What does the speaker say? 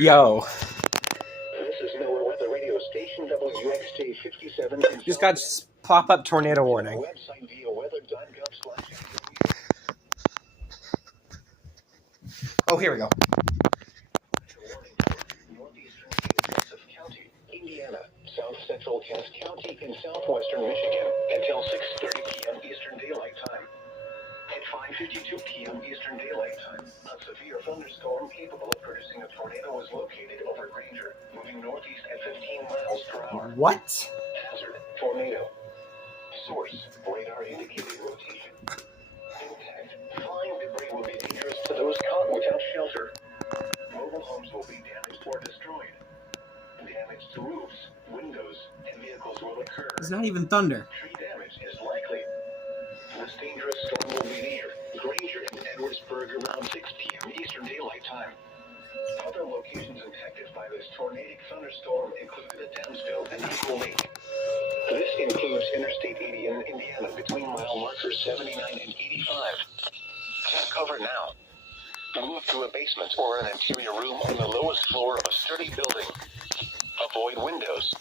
Yo. This is NOAA Weather Radio Station WXT 57. Just got pop-up tornado warning. Website via weather.gov/. Oh, here we go. Northeastern Joseph County, Indiana, South Central Cass County in southwestern Michigan until 6:30 p.m. Eastern Daylight Time. At 5:52 p.m. Eastern Daylight Time, a severe thunderstorm capable of producing a tornado is located over Granger, moving northeast at 15 miles per hour. What? Hazard, tornado. Source, radar indicated rotation. Impact, flying debris will be dangerous to those caught without shelter. Mobile homes will be damaged or destroyed. Damage to roofs, windows, and vehicles will occur. It's not even thunder. Tree damage is likely. This dangerous storm will be near Granger and Edwardsburg around 6 p.m. Eastern Daylight Time. Other locations impacted by this tornadic thunderstorm include Townsville and Eagle Lake. This includes Interstate 80 in Indiana between mile markers 79 and 85. Take cover now. Move to a basement or an interior room on the lowest floor of a sturdy building. Avoid windows,